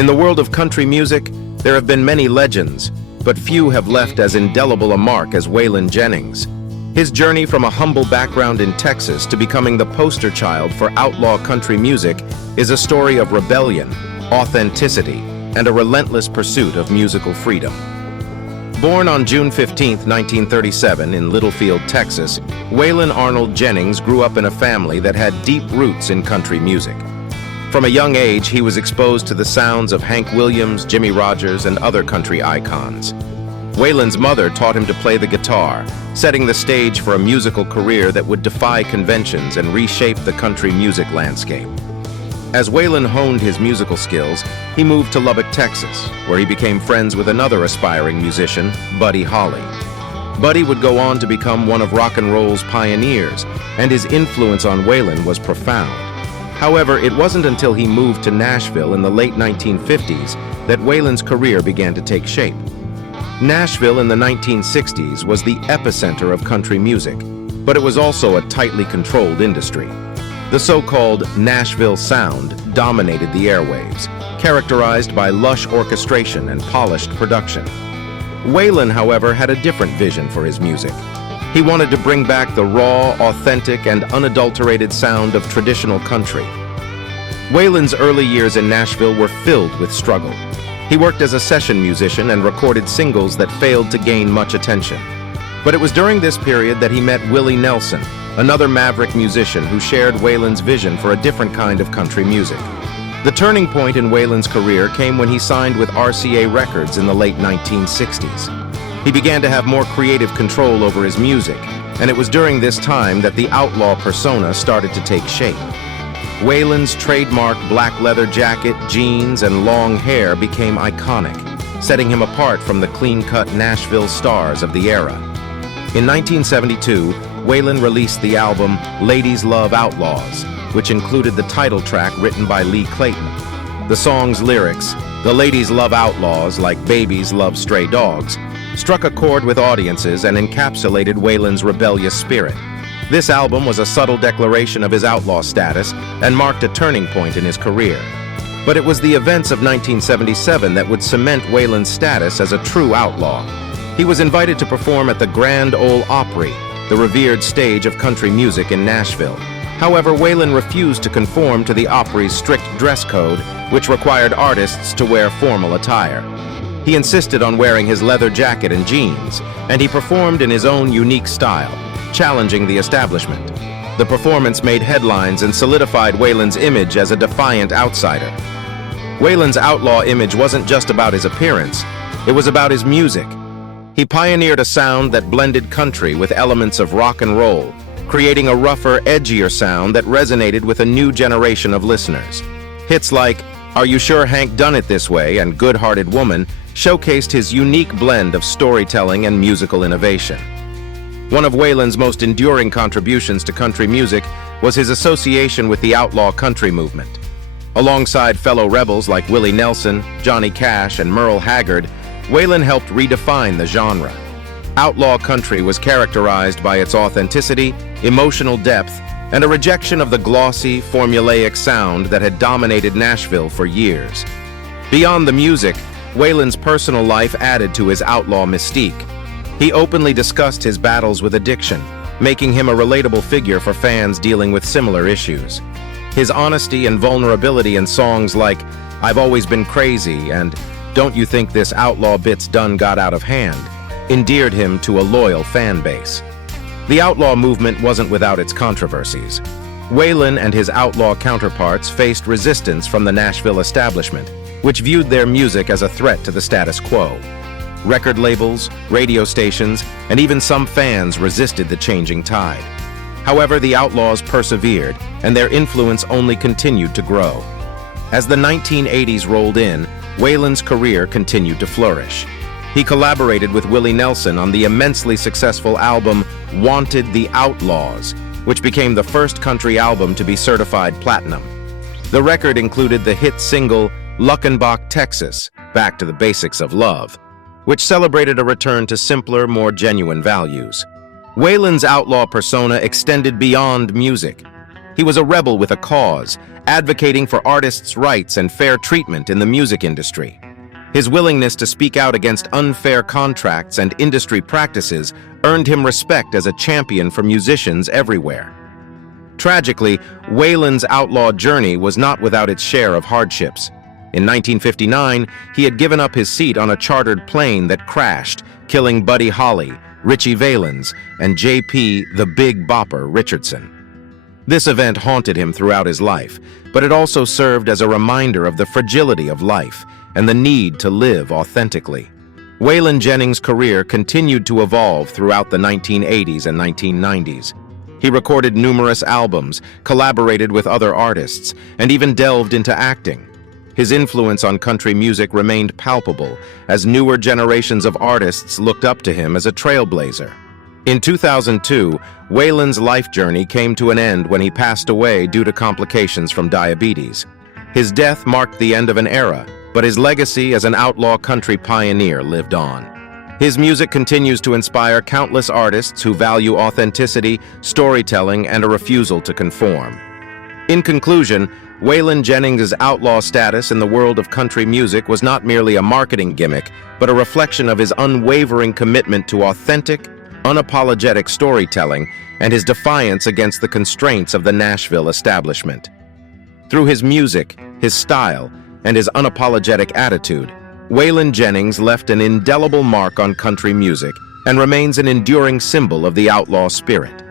In the world of country music, there have been many legends, but few have left as indelible a mark as Waylon Jennings. His journey from a humble background in Texas to becoming the poster child for outlaw country music is a story of rebellion, authenticity, and a relentless pursuit of musical freedom. Born on June 15, 1937 in Littlefield, Texas, Waylon Arnold Jennings grew up in a family that had deep roots in country music. From a young age, he was exposed to the sounds of Hank Williams, Jimmie Rodgers, and other country icons. Waylon's mother taught him to play the guitar, setting the stage for a musical career that would defy conventions and reshape the country music landscape. As Waylon honed his musical skills, he moved to Lubbock, Texas, where he became friends with another aspiring musician, Buddy Holly. Buddy would go on to become one of rock and roll's pioneers, and his influence on Waylon was profound. However, it wasn't until he moved to Nashville in the late 1950s that Waylon's career began to take shape. Nashville in the 1960s was the epicenter of country music, but it was also a tightly controlled industry. The so-called Nashville sound dominated the airwaves, characterized by lush orchestration and polished production. Waylon, however, had a different vision for his music. He wanted to bring back the raw, authentic, and unadulterated sound of traditional country. Waylon's early years in Nashville were filled with struggle. He worked as a session musician and recorded singles that failed to gain much attention. But it was during this period that he met Willie Nelson, another maverick musician who shared Waylon's vision for a different kind of country music. The turning point in Waylon's career came when he signed with RCA Records in the late 1960s. He began to have more creative control over his music, and it was during this time that the outlaw persona started to take shape. Waylon's trademark black leather jacket, jeans, and long hair became iconic, setting him apart from the clean-cut Nashville stars of the era. In 1972, Waylon released the album Ladies Love Outlaws, which included the title track written by Lee Clayton. The song's lyrics, "The ladies love outlaws like babies love stray dogs," struck a chord with audiences and encapsulated Waylon's rebellious spirit. This album was a subtle declaration of his outlaw status and marked a turning point in his career. But it was the events of 1977 that would cement Waylon's status as a true outlaw. He was invited to perform at the Grand Ole Opry, the revered stage of country music in Nashville. However, Waylon refused to conform to the Opry's strict dress code, which required artists to wear formal attire. He insisted on wearing his leather jacket and jeans, and he performed in his own unique style, challenging the establishment. The performance made headlines and solidified Waylon's image as a defiant outsider. Waylon's outlaw image wasn't just about his appearance, it was about his music. He pioneered a sound that blended country with elements of rock and roll, creating a rougher, edgier sound that resonated with a new generation of listeners. Hits like "Are You Sure Hank Done It This Way" and "Good-Hearted Woman" showcased his unique blend of storytelling and musical innovation. One of Waylon's most enduring contributions to country music was his association with the outlaw country movement. Alongside fellow rebels like Willie Nelson, Johnny Cash, and Merle Haggard, Waylon helped redefine the genre. Outlaw country was characterized by its authenticity, emotional depth, and a rejection of the glossy, formulaic sound that had dominated Nashville for years. Beyond the music, Waylon's personal life added to his outlaw mystique. He openly discussed his battles with addiction, making him a relatable figure for fans dealing with similar issues. His honesty and vulnerability in songs like "I've Always Been Crazy" and "Don't You Think This Outlaw Bit's Done Got Out of Hand" endeared him to a loyal fan base. The outlaw movement wasn't without its controversies. Waylon and his outlaw counterparts faced resistance from the Nashville establishment, which viewed their music as a threat to the status quo. Record labels, radio stations, and even some fans resisted the changing tide. However, the Outlaws persevered, and their influence only continued to grow. As the 1980s rolled in, Waylon's career continued to flourish. He collaborated with Willie Nelson on the immensely successful album Wanted the Outlaws, which became the first country album to be certified platinum. The record included the hit single Luckenbach, Texas, Back to the Basics of Love, which celebrated a return to simpler, more genuine values. Waylon's outlaw persona extended beyond music. He was a rebel with a cause, advocating for artists' rights and fair treatment in the music industry. His willingness to speak out against unfair contracts and industry practices earned him respect as a champion for musicians everywhere. Tragically, Waylon's outlaw journey was not without its share of hardships. In 1959, he had given up his seat on a chartered plane that crashed, killing Buddy Holly, Richie Valens, and J.P. "The Big Bopper" Richardson. This event haunted him throughout his life, but it also served as a reminder of the fragility of life and the need to live authentically. Waylon Jennings' career continued to evolve throughout the 1980s and 1990s. He recorded numerous albums, collaborated with other artists, and even delved into acting. His influence on country music remained palpable as newer generations of artists looked up to him as a trailblazer. In 2002, Waylon's life journey came to an end when he passed away due to complications from diabetes. His death marked the end of an era, but his legacy as an outlaw country pioneer lived on. His music continues to inspire countless artists who value authenticity, storytelling, and a refusal to conform. In conclusion, Waylon Jennings' outlaw status in the world of country music was not merely a marketing gimmick, but a reflection of his unwavering commitment to authentic, unapologetic storytelling and his defiance against the constraints of the Nashville establishment. Through his music, his style, and his unapologetic attitude, Waylon Jennings left an indelible mark on country music and remains an enduring symbol of the outlaw spirit.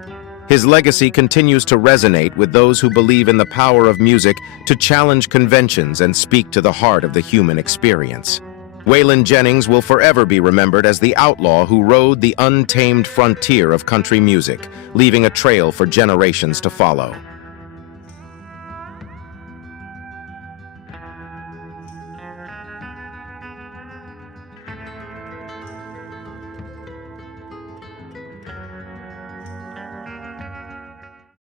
His legacy continues to resonate with those who believe in the power of music to challenge conventions and speak to the heart of the human experience. Waylon Jennings will forever be remembered as the outlaw who rode the untamed frontier of country music, leaving a trail for generations to follow.